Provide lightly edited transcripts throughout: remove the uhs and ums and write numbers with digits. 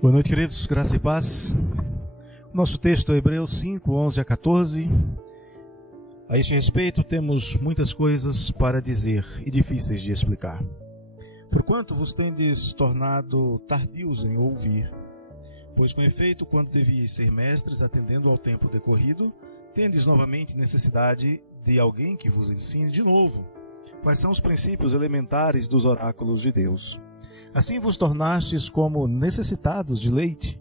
Boa noite, queridos, graça e paz. O nosso texto é Hebreus 5, 11 a 14. A este respeito temos muitas coisas para dizer e difíceis de explicar. Porquanto vos tendes tornado tardios em ouvir, pois com efeito, quando devíeis ser mestres, atendendo ao tempo decorrido, tendes novamente necessidade de alguém que vos ensine de novo quais são os princípios elementares dos oráculos de Deus. Assim vos tornastes como necessitados de leite,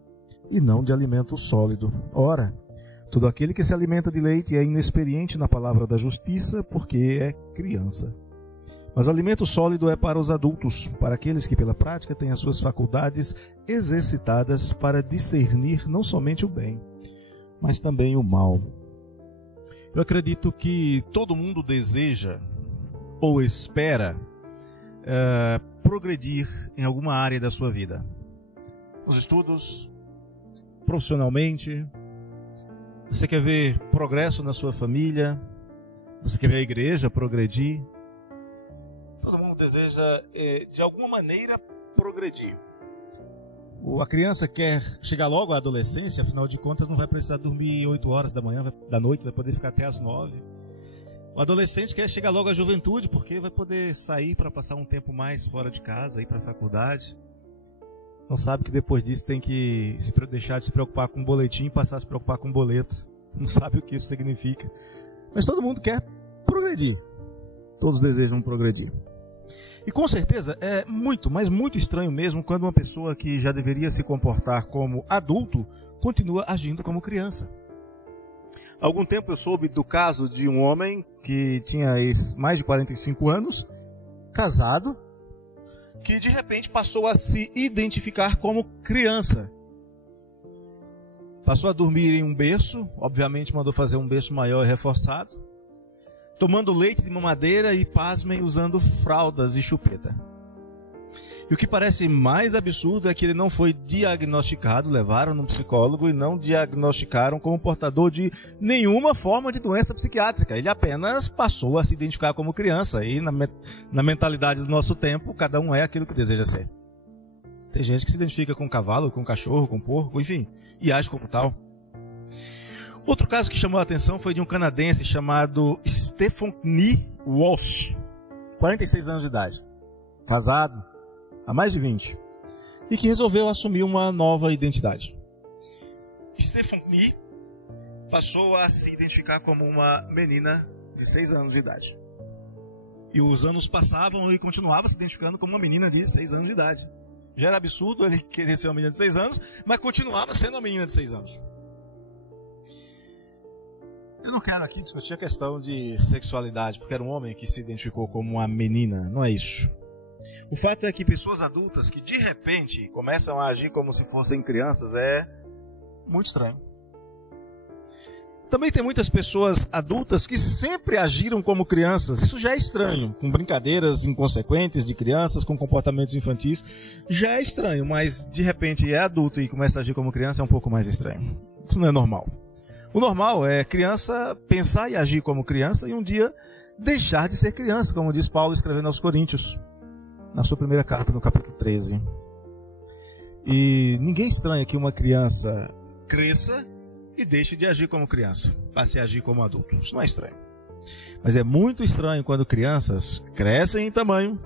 e não de alimento sólido. Ora, todo aquele que se alimenta de leite é inexperiente na palavra da justiça, porque é criança. Mas o alimento sólido é para os adultos, para aqueles que pela prática têm as suas faculdades exercitadas para discernir não somente o bem, mas também o mal. Eu acredito que todo mundo deseja ou espera progredir em alguma área da sua vida. Nos estudos, profissionalmente, você quer ver progresso na sua família, você quer ver a igreja progredir. Todo mundo deseja, de alguma maneira, progredir. A criança quer chegar logo à adolescência, afinal de contas não vai precisar dormir 8 horas da noite, vai poder ficar até as 9. O adolescente quer chegar logo à juventude, porque vai poder sair para passar um tempo mais fora de casa, ir para a faculdade. Não sabe que depois disso tem que deixar de se preocupar com o boletim e passar a se preocupar com o boleto. Não sabe o que isso significa. Mas todo mundo quer progredir. Todos desejam progredir. E com certeza é muito, mas muito estranho mesmo quando uma pessoa que já deveria se comportar como adulto continua agindo como criança. Há algum tempo eu soube do caso de um homem que tinha mais de 45 anos, casado, que de repente passou a se identificar como criança. Passou a dormir em um berço, obviamente mandou fazer um berço maior e reforçado, tomando leite de mamadeira e, pasmem, usando fraldas e chupeta. E o que parece mais absurdo é que ele não foi diagnosticado, levaram no psicólogo e não diagnosticaram como portador de nenhuma forma de doença psiquiátrica. Ele apenas passou a se identificar como criança e na mentalidade do nosso tempo, cada um é aquilo que deseja ser. Tem gente que se identifica com cavalo, com cachorro, com porco, enfim, e age como tal. Outro caso que chamou a atenção foi de um canadense chamado Stephanie Walsh, 46 anos de idade, casado há mais de 20, e que resolveu assumir uma nova identidade. Stephanie passou a se identificar como uma menina de 6 anos de idade. E os anos passavam e continuava se identificando como uma menina de 6 anos de idade. Já era absurdo ele querer ser uma menina de 6 anos, mas continuava sendo uma menina de 6 anos. Eu não quero aqui discutir a questão de sexualidade, porque era um homem que se identificou como uma menina, não é isso. O fato é que pessoas adultas que de repente começam a agir como se fossem crianças é muito estranho. Também tem muitas pessoas adultas que sempre agiram como crianças. Isso já é estranho, com brincadeiras inconsequentes de crianças, com comportamentos infantis. Já é estranho, mas de repente é adulto e começa a agir como criança, é um pouco mais estranho. Isso não é normal. O normal é criança pensar e agir como criança e um dia deixar de ser criança, como diz Paulo escrevendo aos Coríntios, na sua primeira carta, no capítulo 13. E ninguém estranha que uma criança cresça e deixe de agir como criança, passe a agir como adulto. Isso não é estranho. Mas é muito estranho quando crianças crescem em tamanho,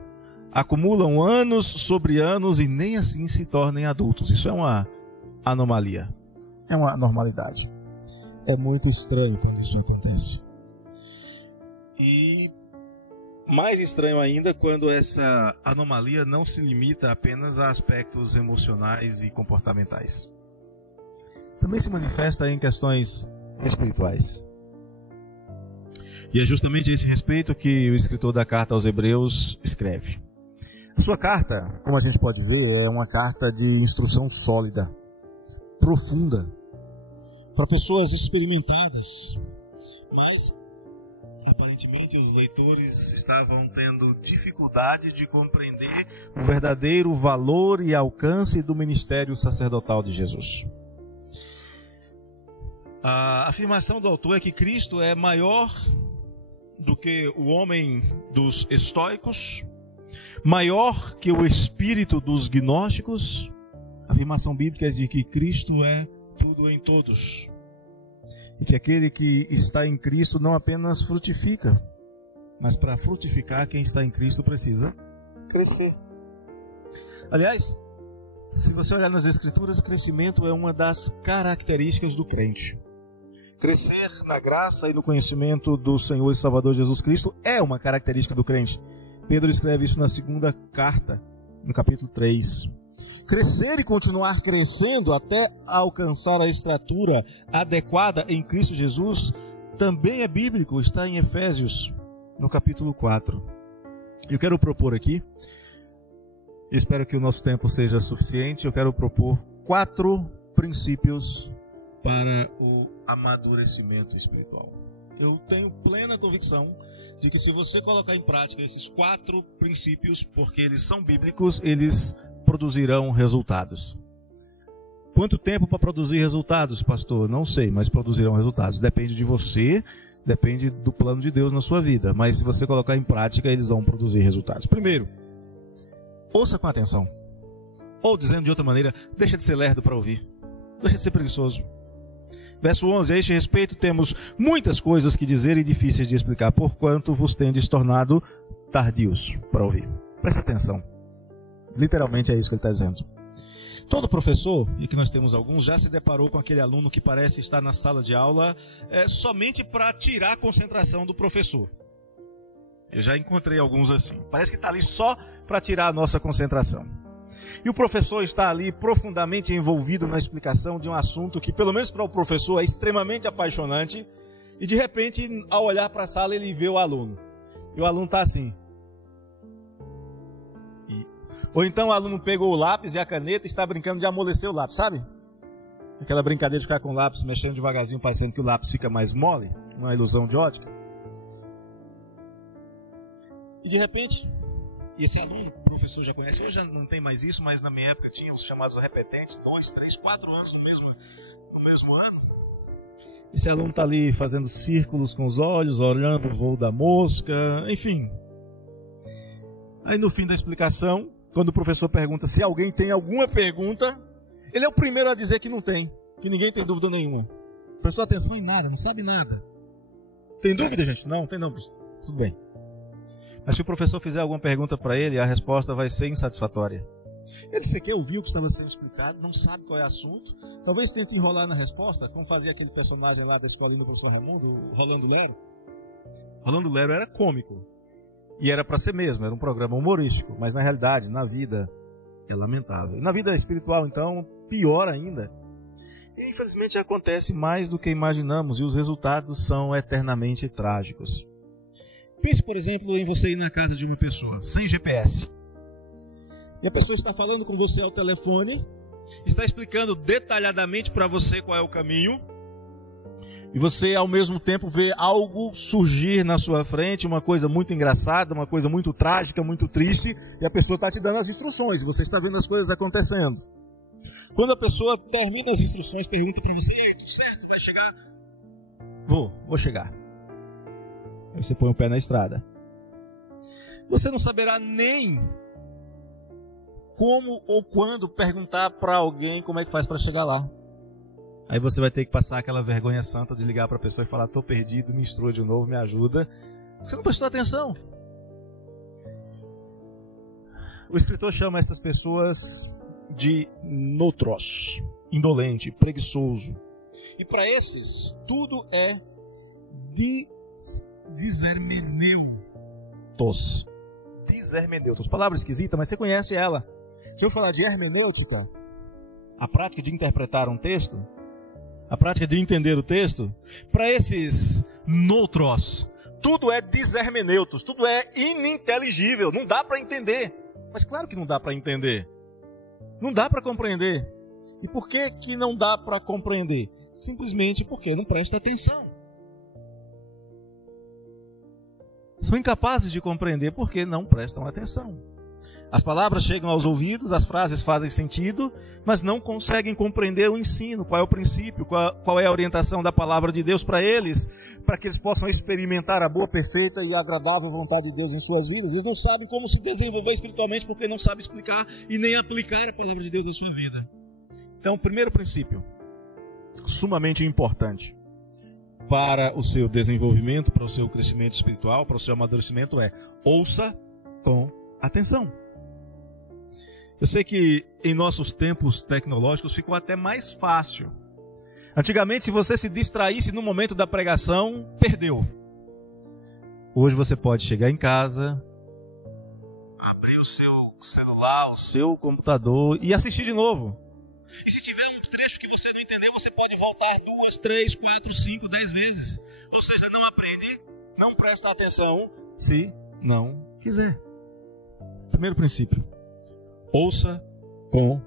acumulam anos sobre anos e nem assim se tornem adultos. Isso é uma anomalia, é uma anormalidade. É muito estranho quando isso acontece. E mais estranho ainda quando essa anomalia não se limita apenas a aspectos emocionais e comportamentais. Também se manifesta em questões espirituais. E é justamente a esse respeito que o escritor da carta aos Hebreus escreve. A sua carta, como a gente pode ver, é uma carta de instrução sólida, profunda, para pessoas experimentadas, mas aparentemente os leitores estavam tendo dificuldade de compreender o verdadeiro valor e alcance do ministério sacerdotal de Jesus. A afirmação do autor é que Cristo é maior do que o homem dos estoicos, maior que o espírito dos gnósticos, A afirmação bíblica é de que Cristo é tudo em todos. E que aquele que está em Cristo não apenas frutifica, mas para frutificar, quem está em Cristo precisa crescer. Aliás, se você olhar nas Escrituras, crescimento é uma das características do crente. Crescer na graça e no conhecimento do Senhor e Salvador Jesus Cristo é uma característica do crente. Pedro escreve isso na segunda carta, no capítulo 3. Crescer e continuar crescendo até alcançar a estatura adequada em Cristo Jesus também é bíblico, está em Efésios, no capítulo 4. Eu quero propor aqui, espero que o nosso tempo seja suficiente, eu quero propor 4 princípios para o amadurecimento espiritual. Eu tenho plena convicção de que se você colocar em prática esses 4 princípios, porque eles são bíblicos, eles produzirão resultados. Quanto tempo para produzir resultados, pastor? Não sei, mas produzirão resultados. Depende de você, depende do plano de Deus na sua vida. Mas se você colocar em prática, eles vão produzir resultados. Primeiro, ouça com atenção. Ou dizendo de outra maneira, deixa de ser lerdo para ouvir. Deixa de ser preguiçoso. Verso 11, a este respeito temos muitas coisas que dizer e difíceis de explicar, porquanto vos tendes tornado tardios para ouvir. Presta atenção. Literalmente é isso que ele está dizendo. Todo professor, e que nós temos alguns, já se deparou com aquele aluno que parece estar na sala de aula somente para tirar a concentração do professor. Eu já encontrei alguns assim. Parece que está ali só para tirar a nossa concentração. E o professor está ali profundamente envolvido na explicação de um assunto que, pelo menos para o professor, é extremamente apaixonante. E de repente, ao olhar para a sala, ele vê o aluno. E o aluno está assim. Ou então o aluno pegou o lápis e a caneta e está brincando de amolecer o lápis, sabe? Aquela brincadeira de ficar com o lápis mexendo devagarzinho, parecendo que o lápis fica mais mole. Uma ilusão de ótica. E de repente... E esse aluno, o professor já conhece, hoje já não tem mais isso, mas na minha época tinha os chamados repetentes, 2, 3, 4 anos no mesmo ano. Esse aluno está ali fazendo círculos com os olhos, olhando o voo da mosca, enfim. Aí no fim da explicação, quando o professor pergunta se alguém tem alguma pergunta, ele é o primeiro a dizer que não tem, que ninguém tem dúvida nenhuma. Prestou atenção em nada, não sabe nada. Tem dúvida, gente? Não, tem não, professor. Tudo bem. Mas se o professor fizer alguma pergunta para ele, a resposta vai ser insatisfatória. Ele sequer ouviu o que estava sendo explicado, não sabe qual é o assunto, talvez tente enrolar na resposta, como fazia aquele personagem lá da escolinha do professor Raimundo, o Rolando Lero. Rolando Lero era cômico, e era para ser mesmo, era um programa humorístico, mas na realidade, na vida, é lamentável. E na vida espiritual, então, pior ainda. E infelizmente acontece mais do que imaginamos, e os resultados são eternamente trágicos. Pense, por exemplo, em você ir na casa de uma pessoa, sem GPS. E a pessoa está falando com você ao telefone, está explicando detalhadamente para você qual é o caminho, e você, ao mesmo tempo, vê algo surgir na sua frente, uma coisa muito engraçada, uma coisa muito trágica, muito triste, e a pessoa está te dando as instruções, e você está vendo as coisas acontecendo. Quando a pessoa termina as instruções, pergunta para você, tudo certo, vai chegar? Vou chegar. Aí você põe o pé na estrada. Você não saberá nem como ou quando perguntar para alguém como é que faz para chegar lá. Aí você vai ter que passar aquela vergonha santa de ligar para a pessoa e falar, estou perdido, me instrua de novo, me ajuda. Você não prestou atenção. O escritor chama essas pessoas de noutros, indolente, preguiçoso. E para esses, tudo é dishermeneutos. Dishermeneutos. Palavra esquisita, mas você conhece ela. Deixa eu falar de hermenêutica. A prática de interpretar um texto. A prática de entender o texto. Para esses noutros, tudo é dishermeneutos. Tudo é ininteligível. Não dá para entender. Mas claro que não dá para entender. Não dá para compreender. E por que que não dá para compreender? Simplesmente porque não presta atenção. São incapazes de compreender porque não prestam atenção. As palavras chegam aos ouvidos, as frases fazem sentido, mas não conseguem compreender o ensino, qual é o princípio, qual é a orientação da palavra de Deus para eles, para que eles possam experimentar a boa, perfeita e agradável vontade de Deus em suas vidas. Eles não sabem como se desenvolver espiritualmente porque não sabem explicar e nem aplicar a palavra de Deus em sua vida. Então, o primeiro princípio, sumamente importante para o seu desenvolvimento, para o seu crescimento espiritual, para o seu amadurecimento é: ouça com atenção. Eu sei que em nossos tempos tecnológicos ficou até mais fácil. Antigamente, se você se distraísse no momento da pregação, perdeu. Hoje você pode chegar em casa, abrir o seu celular, o seu computador e assistir de novo. E se tiver um trecho que você não entendeu, você pode voltar 2, 3, 4, 5, 10 vezes. Ou seja, não aprende, não presta atenção, se não quiser. Primeiro princípio: ouça com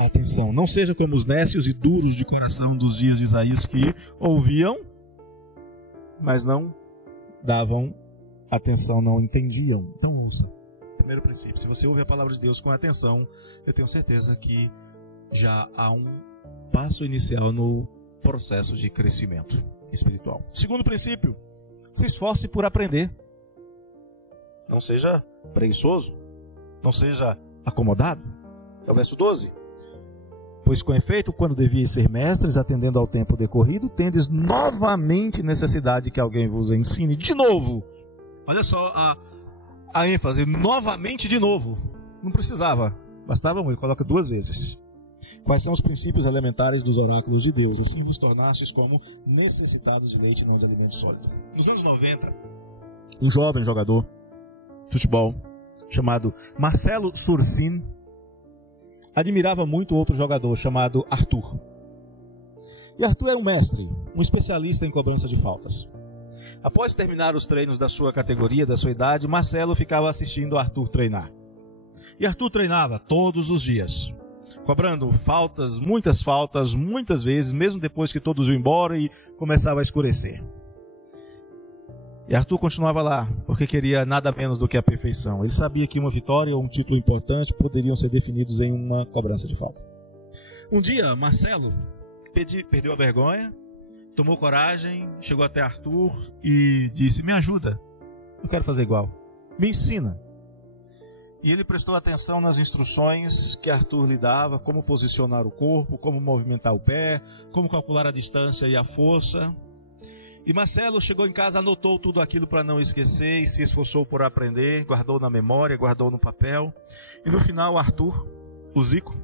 atenção. Não seja como os nécios e duros de coração dos dias de Isaías, que ouviam, mas não davam atenção, não entendiam. Então ouça. Primeiro princípio: se você ouve a palavra de Deus com atenção, eu tenho certeza que já há um passo inicial no processo de crescimento espiritual. Segundo princípio: se esforce por aprender. Não seja preguiçoso, não seja acomodado. É o verso 12. Pois com efeito, quando devias ser mestres, atendendo ao tempo decorrido, tendes novamente necessidade que alguém vos ensine de novo. Olha só a ênfase: novamente de novo. Não precisava, bastava muito, coloca 2 vezes. Quais são os princípios elementares dos oráculos de Deus? Assim vos tornastes como necessitados de leite, não de alimento sólido. Nos anos 90, um jovem jogador de futebol chamado Marcelo Sursin admirava muito outro jogador chamado Arthur. E Arthur era um mestre, um especialista em cobrança de faltas. Após terminar os treinos da sua categoria, da sua idade, Marcelo ficava assistindo Arthur treinar. E Arthur treinava todos os dias, cobrando faltas, muitas vezes, mesmo depois que todos iam embora e começava a escurecer. E Arthur continuava lá, porque queria nada menos do que a perfeição. Ele sabia que uma vitória ou um título importante poderiam ser definidos em uma cobrança de falta. Um dia, Marcelo perdeu a vergonha, tomou coragem, chegou até Arthur e disse: me ajuda, eu quero fazer igual, me ensina. E ele prestou atenção nas instruções que Arthur lhe dava: como posicionar o corpo, como movimentar o pé, como calcular a distância e a força. E Marcelo chegou em casa, anotou tudo aquilo para não esquecer e se esforçou por aprender, guardou na memória, guardou no papel. E no final, Arthur, o Zico,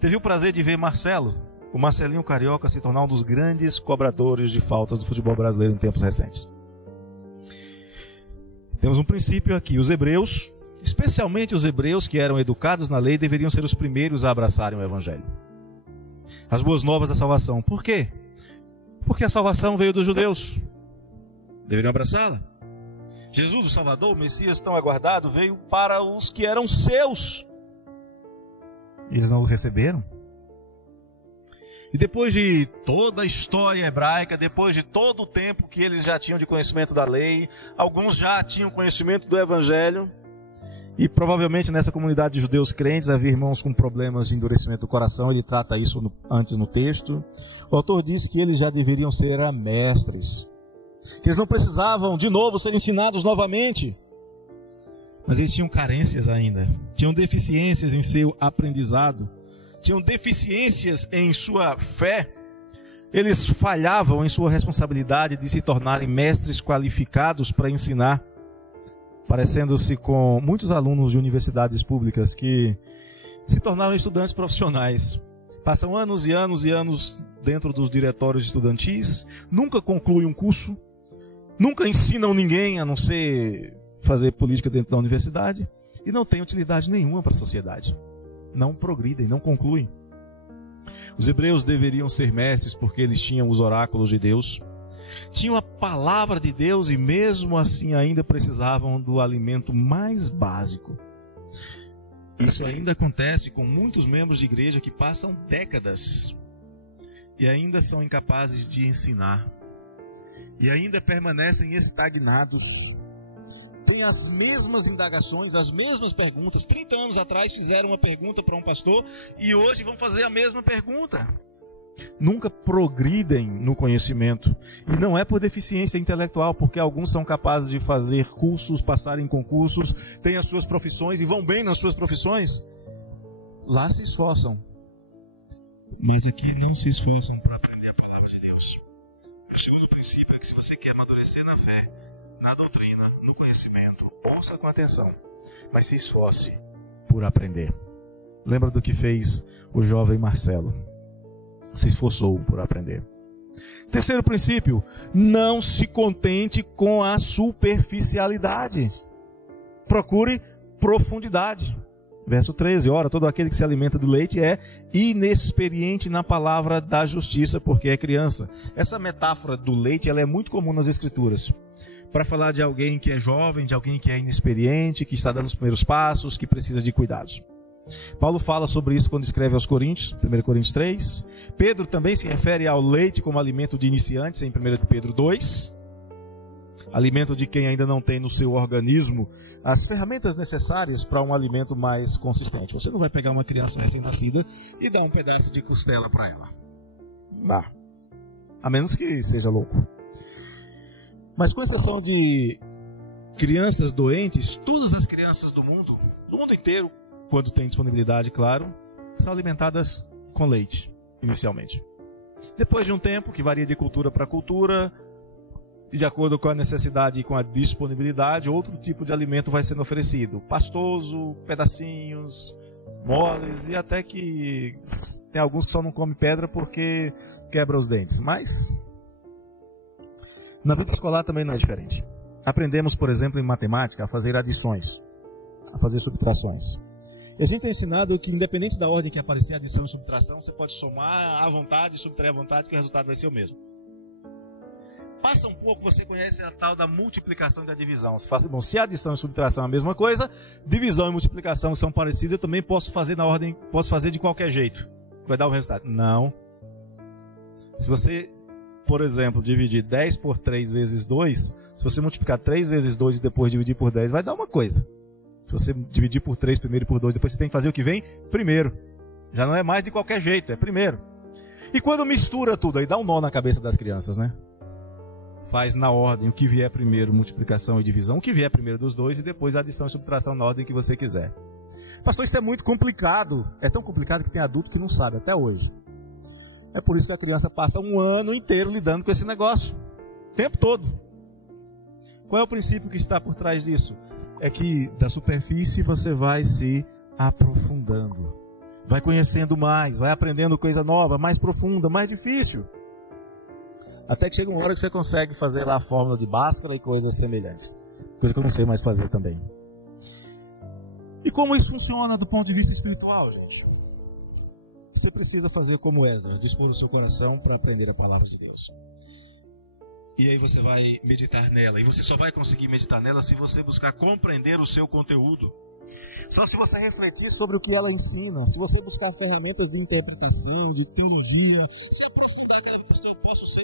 teve o prazer de ver Marcelo, o Marcelinho Carioca, se tornar um dos grandes cobradores de faltas do futebol brasileiro em tempos recentes. Temos um princípio aqui: os hebreus, especialmente os hebreus que eram educados na lei, deveriam ser os primeiros a abraçarem o evangelho, as boas novas da salvação. Por quê? Porque a salvação veio dos judeus, deveriam abraçá-la. Jesus, o Salvador, o Messias tão aguardado, veio para os que eram seus. Eles não o receberam. E depois de toda a história hebraica, depois de todo o tempo que eles já tinham de conhecimento da lei, alguns já tinham conhecimento do evangelho, e provavelmente nessa comunidade de judeus crentes havia irmãos com problemas de endurecimento do coração. Ele trata isso antes no texto. O autor diz que eles já deveriam ser mestres, que eles não precisavam de novo ser ensinados novamente, mas eles tinham carências ainda, tinham deficiências em seu aprendizado, tinham deficiências em sua fé. Eles falhavam em sua responsabilidade de se tornarem mestres qualificados para ensinar, parecendo-se com muitos alunos de universidades públicas que se tornaram estudantes profissionais. Passam anos e anos e anos dentro dos diretórios estudantis, nunca concluem um curso, nunca ensinam ninguém a não ser fazer política dentro da universidade e não têm utilidade nenhuma para a sociedade. Não progridem, não concluem. Os hebreus deveriam ser mestres porque eles tinham os oráculos de Deus, tinham a palavra de Deus e mesmo assim ainda precisavam do alimento mais básico. Isso ainda acontece com muitos membros de igreja que passam décadas e ainda são incapazes de ensinar, e ainda permanecem estagnados. Têm as mesmas indagações, as mesmas perguntas. 30 anos atrás fizeram uma pergunta para um pastor e hoje vão fazer a mesma pergunta. Nunca progridem no conhecimento. E não é por deficiência intelectual, porque alguns são capazes de fazer cursos, passar em concursos, têm as suas profissões e vão bem nas suas profissões. Lá se esforçam. mas aqui não se esforçam para aprender a palavra de Deus. O segundo princípio é que se você quer amadurecer na fé, na doutrina, no conhecimento, ouça com atenção, mas se esforce por aprender. Lembra do que fez o jovem Marcelo? Se esforçou por aprender. Terceiro princípio, não se contente com a superficialidade. Procure profundidade. Verso 13, ora, todo aquele que se alimenta do leite é inexperiente na palavra da justiça, porque é criança. Essa metáfora do leite, ela é muito comum nas Escrituras. Para falar de alguém que é jovem, de alguém que é inexperiente, que está dando os primeiros passos, que precisa de cuidados. Paulo fala sobre isso quando escreve aos Coríntios, 1 Coríntios 3. Pedro também se refere ao leite como alimento de iniciantes, em 1 Pedro 2. Alimento de quem ainda não tem no seu organismo as ferramentas necessárias para um alimento mais consistente. Você não vai pegar uma criança recém-nascida e dar um pedaço de costela para ela. Não. A menos que seja louco. Mas com exceção de crianças doentes, todas as crianças do mundo inteiro, quando tem disponibilidade, claro, são alimentadas com leite, inicialmente. Depois de um tempo, que varia de cultura para cultura, e de acordo com a necessidade e com a disponibilidade, outro tipo de alimento vai sendo oferecido. Pastoso, pedacinhos, moles, e até que tem alguns que só não comem pedra porque quebra os dentes. Mas na vida escolar também não é diferente. Aprendemos, por exemplo, em matemática, a fazer adições, a fazer subtrações. E a gente é ensinado que, independente da ordem que aparecer adição e subtração, você pode somar à vontade, subtrair à vontade, que o resultado vai ser o mesmo. Passa um pouco, você conhece a tal da multiplicação e da divisão. Você fala, bom, se adição e subtração é a mesma coisa, divisão e multiplicação são parecidas, eu também posso fazer na ordem, posso fazer de qualquer jeito, que vai dar o resultado. Não. Se você, por exemplo, dividir 10 por 3 vezes 2, se você multiplicar 3 vezes 2 e depois dividir por 10, vai dar uma coisa. Se você dividir por 3 primeiro e por 2, depois você tem que fazer o que vem primeiro. Já não é mais de qualquer jeito, é primeiro. E quando mistura tudo, aí dá um nó na cabeça das crianças, né? Faz na ordem o que vier primeiro, multiplicação e divisão, o que vier primeiro dos dois, e depois adição e subtração na ordem que você quiser. Pastor, isso é muito complicado. É tão complicado que tem adulto que não sabe até hoje. É por isso que a criança passa um ano inteiro lidando com esse negócio. O tempo todo. Qual é o princípio que está por trás disso? É que da superfície você vai se aprofundando. Vai conhecendo mais, vai aprendendo coisa nova, mais profunda, mais difícil. Até que chega uma hora que você consegue fazer lá a fórmula de Bhaskara e coisas semelhantes. Coisa que eu não sei mais fazer também. E como isso funciona do ponto de vista espiritual, gente? Você precisa fazer como Esdras, dispor o seu coração para aprender a palavra de Deus. E aí você vai meditar nela. E você só vai conseguir meditar nela se você buscar compreender o seu conteúdo. Só se você refletir sobre o que ela ensina, se você buscar ferramentas de interpretação, de teologia, se aprofundar,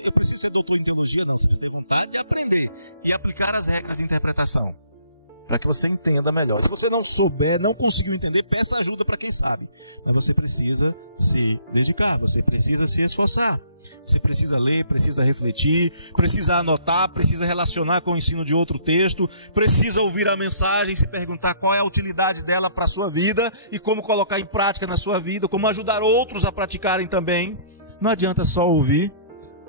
eu preciso ser doutor em teologia, não, você precisa ter vontade de aprender e aplicar as regras de interpretação, para que você entenda melhor. Se você não souber, não conseguiu entender, peça ajuda para quem sabe. Mas você precisa se dedicar, você precisa se esforçar. Você precisa ler, precisa refletir, precisa anotar, precisa relacionar com o ensino de outro texto, precisa ouvir a mensagem, se perguntar qual é a utilidade dela para a sua vida e como colocar em prática na sua vida, como ajudar outros a praticarem também. Não adianta só ouvir,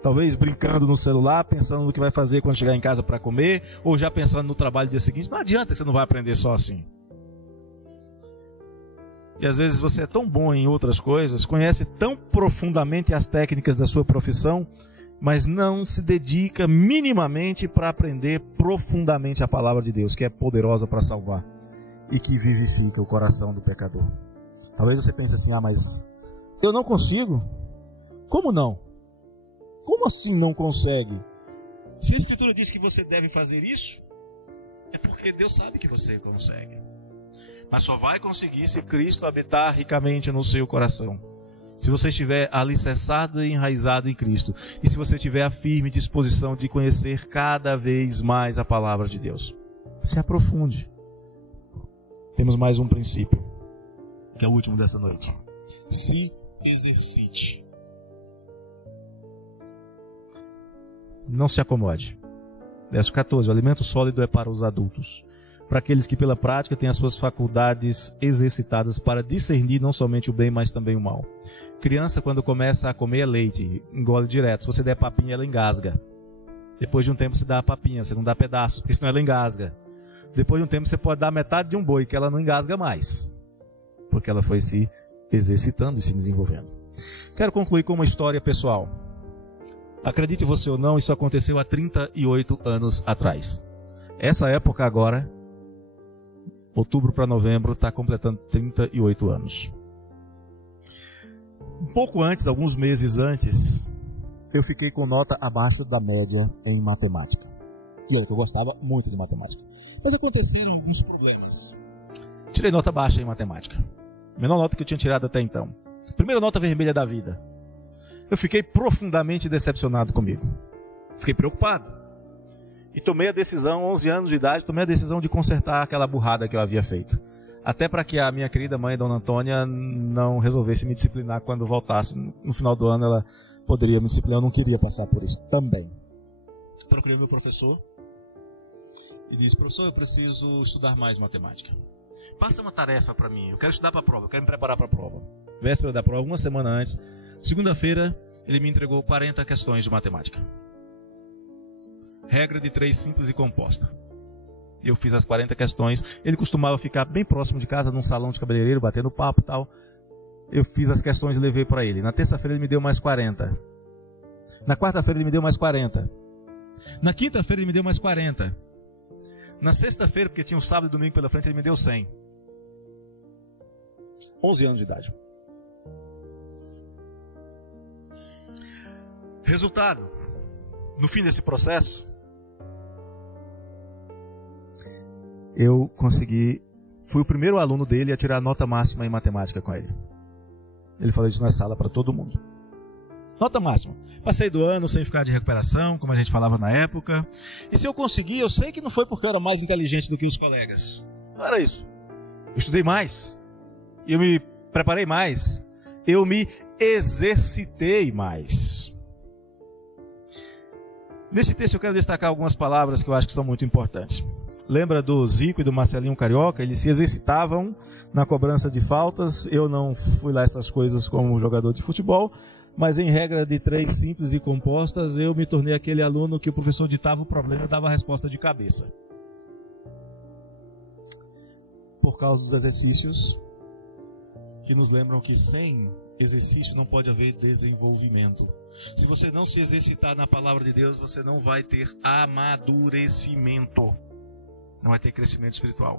talvez brincando no celular, pensando no que vai fazer quando chegar em casa para comer, ou já pensando no trabalho do dia seguinte. Não adianta que você não vai aprender só assim. E às vezes você é tão bom em outras coisas, conhece tão profundamente as técnicas da sua profissão, mas não se dedica minimamente para aprender profundamente a palavra de Deus, que é poderosa para salvar e que vivifica o coração do pecador. Talvez você pense assim, mas eu não consigo. Como não? Como assim não consegue? Se a Escritura diz que você deve fazer isso, é porque Deus sabe que você consegue. Mas só vai conseguir se Cristo habitar ricamente no seu coração. Se você estiver alicerçado e enraizado em Cristo. E se você tiver a firme disposição de conhecer cada vez mais a palavra de Deus. Se aprofunde. Temos mais um princípio, que é o último dessa noite. Se exercite. Não se acomode. Verso 14. O alimento sólido é para os adultos, para aqueles que pela prática têm as suas faculdades exercitadas para discernir não somente o bem, mas também o mal. Criança, quando começa a comer leite, engole direto. Se você der papinha, ela engasga. Depois de um tempo você dá a papinha, você não dá pedaço, porque senão ela engasga. Depois de um tempo você pode dar metade de um boi, que ela não engasga mais, porque ela foi se exercitando e se desenvolvendo. Quero concluir com uma história pessoal. Acredite você ou não, isso aconteceu há 38 anos atrás. Essa época agora, outubro para novembro, está completando 38 anos. Um pouco antes, alguns meses antes, eu fiquei com nota abaixo da média em matemática. E olha que eu gostava muito de matemática. Mas aconteceram alguns problemas. Tirei nota baixa em matemática. Menor nota que eu tinha tirado até então. Primeira nota vermelha da vida. Eu fiquei profundamente decepcionado comigo. Fiquei preocupado. E tomei a decisão, 11 anos de idade, tomei a decisão de consertar aquela burrada que eu havia feito. Até para que a minha querida mãe, Dona Antônia, não resolvesse me disciplinar quando voltasse. No final do ano ela poderia me disciplinar, eu não queria passar por isso também. Procurei meu professor e disse: professor, eu preciso estudar mais matemática. Passa uma tarefa para mim, eu quero estudar para a prova, eu quero me preparar para a prova. Véspera da prova, uma semana antes, segunda-feira, ele me entregou 40 questões de matemática. Regra de 3 simples e composta. Eu fiz as 40 questões, ele costumava ficar bem próximo de casa, num salão de cabeleireiro, batendo papo e tal. Eu fiz as questões e levei para ele. Na terça-feira ele me deu mais 40. Na quarta-feira ele me deu mais 40. Na quinta-feira ele me deu mais 40. Na sexta-feira, porque tinha um sábado e domingo pela frente, ele me deu 100. 11 anos de idade. Resultado, no fim desse processo, eu fui o primeiro aluno dele a tirar a nota máxima em matemática com ele. Ele falou isso na sala para todo mundo. Nota máxima. Passei do ano sem ficar de recuperação, como a gente falava na época. E se eu conseguir, eu sei que não foi porque eu era mais inteligente do que os colegas. Não era isso. Eu estudei mais. Eu me preparei mais. Eu me exercitei mais. Nesse texto eu quero destacar algumas palavras que eu acho que são muito importantes. Lembra do Zico e do Marcelinho Carioca? Eles se exercitavam na cobrança de faltas. Eu não fui lá essas coisas como jogador de futebol, mas em regra de 3 simples e compostas, eu me tornei aquele aluno que o professor ditava o problema e dava a resposta de cabeça. Por causa dos exercícios, que nos lembram que sem exercício não pode haver desenvolvimento. Se você não se exercitar na palavra de Deus, você não vai ter amadurecimento. Não vai ter crescimento espiritual.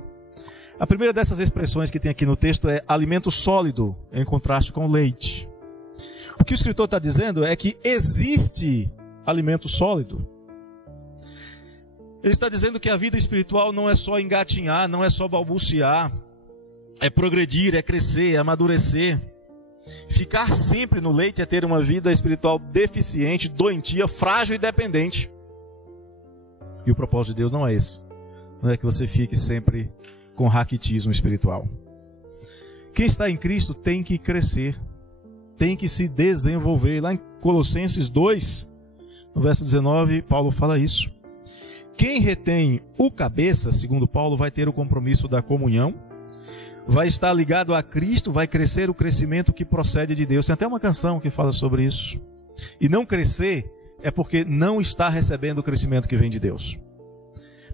A primeira dessas expressões que tem aqui no texto é alimento sólido, em contraste com leite. O que o escritor está dizendo é que existe alimento sólido. Ele está dizendo que a vida espiritual não é só engatinhar, não é só balbuciar, é progredir, é crescer, é amadurecer. Ficar sempre no leite é ter uma vida espiritual deficiente, doentia, frágil e dependente. E o propósito de Deus não é esse. Não é que você fique sempre com raquitismo espiritual. Quem está em Cristo tem que crescer, tem que se desenvolver. Lá em Colossenses 2, no verso 19, Paulo fala isso. Quem retém o cabeça, segundo Paulo, vai ter o compromisso da comunhão, vai estar ligado a Cristo, vai crescer o crescimento que procede de Deus. Tem até uma canção que fala sobre isso. E não crescer é porque não está recebendo o crescimento que vem de Deus.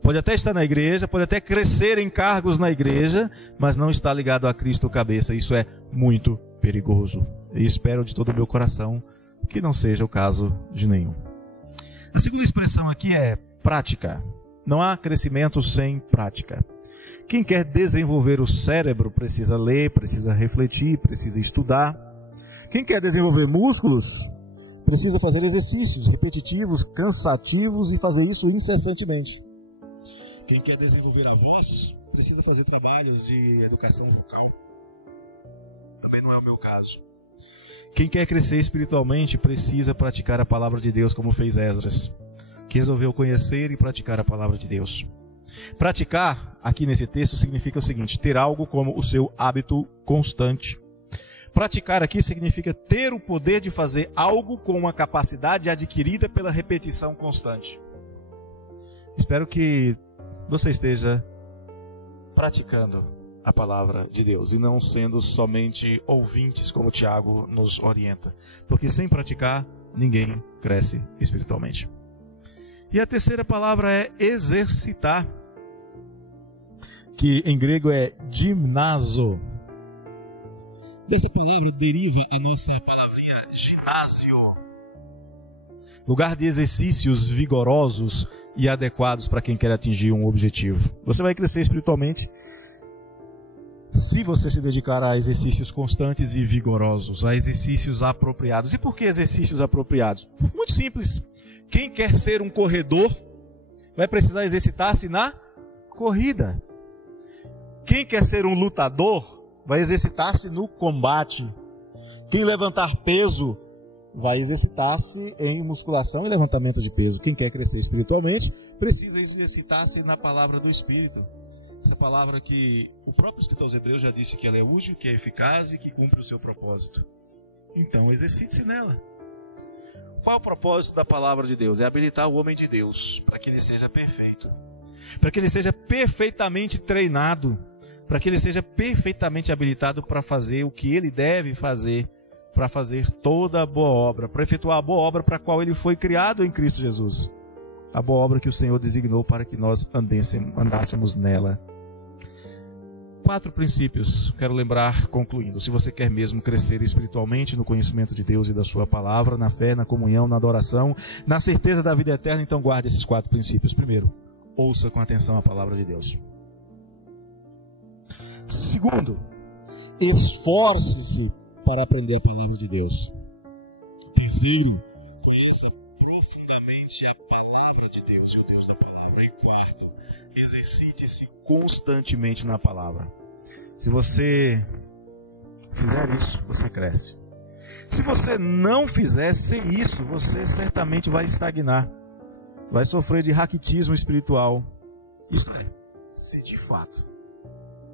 Pode até estar na igreja, pode até crescer em cargos na igreja, mas não está ligado a Cristo cabeça. Isso é muito perigoso. E espero de todo o meu coração que não seja o caso de nenhum. A segunda expressão aqui é prática. Não há crescimento sem prática. Quem quer desenvolver o cérebro precisa ler, precisa refletir, precisa estudar. Quem quer desenvolver músculos precisa fazer exercícios repetitivos, cansativos e fazer isso incessantemente. Quem quer desenvolver a voz precisa fazer trabalhos de educação vocal. Também não é o meu caso. Quem quer crescer espiritualmente precisa praticar a palavra de Deus, como fez Esdras, que resolveu conhecer e praticar a palavra de Deus. Praticar, aqui nesse texto, significa o seguinte: ter algo como o seu hábito constante. Praticar aqui significa ter o poder de fazer algo com uma capacidade adquirida pela repetição constante. Espero que você esteja praticando a palavra de Deus e não sendo somente ouvintes, como Tiago nos orienta. Porque sem praticar, ninguém cresce espiritualmente. E a terceira palavra é exercitar, que em grego é gymnazo. Dessa palavra deriva a nossa palavrinha ginásio, lugar de exercícios vigorosos e adequados para quem quer atingir um objetivo. Você vai crescer espiritualmente se você se dedicar a exercícios constantes e vigorosos, a exercícios apropriados. E por que exercícios apropriados? Muito simples. Quem quer ser um corredor vai precisar exercitar-se na corrida. Quem quer ser um lutador vai exercitar-se no combate. Quem levantar peso vai exercitar-se em musculação e levantamento de peso. Quem quer crescer espiritualmente precisa exercitar-se na palavra do Espírito. Essa palavra que o próprio escritor aos Hebreus já disse que ela é útil, que é eficaz e que cumpre o seu propósito. Então exercite-se nela. Qual é o propósito da palavra de Deus? É habilitar o homem de Deus para que ele seja perfeito, para que ele seja perfeitamente treinado, para que ele seja perfeitamente habilitado para fazer o que ele deve fazer, para fazer toda a boa obra, para efetuar a boa obra para a qual ele foi criado em Cristo Jesus. A boa obra que o Senhor designou para que nós andássemos nela. 4 princípios, quero lembrar concluindo. Se você quer mesmo crescer espiritualmente no conhecimento de Deus e da sua palavra, na fé, na comunhão, na adoração, na certeza da vida eterna, então guarde esses 4 princípios. Primeiro, ouça com atenção a palavra de Deus. Segundo, esforce-se para aprender a palavra de Deus. Terceiro, conheça profundamente a palavra de Deus e o Deus da palavra. E quarto, exercite-se constantemente na palavra. Se você fizer isso, você cresce. Se você não fizer sem isso, você certamente vai estagnar. Vai sofrer de raquitismo espiritual. Isto é, se de fato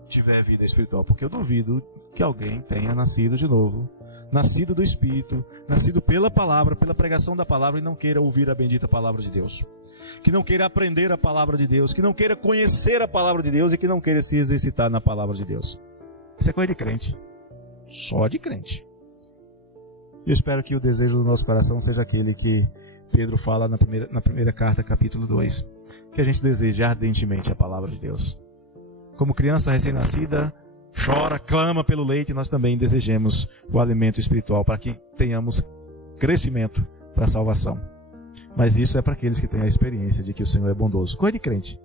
tiver vida espiritual, porque eu duvido que alguém tenha nascido de novo, nascido do Espírito, nascido pela palavra, pela pregação da palavra e não queira ouvir a bendita palavra de Deus, que não queira aprender a palavra de Deus, que não queira conhecer a palavra de Deus e que não queira se exercitar na palavra de Deus. Isso é coisa de crente, só de crente. Eu espero que o desejo do nosso coração seja aquele que Pedro fala na primeira carta, capítulo 2, que a gente deseje ardentemente a palavra de Deus. Como criança recém-nascida, chora, clama pelo leite, nós também desejemos o alimento espiritual para que tenhamos crescimento para a salvação. Mas isso é para aqueles que têm a experiência de que o Senhor é bondoso. Coisa de crente.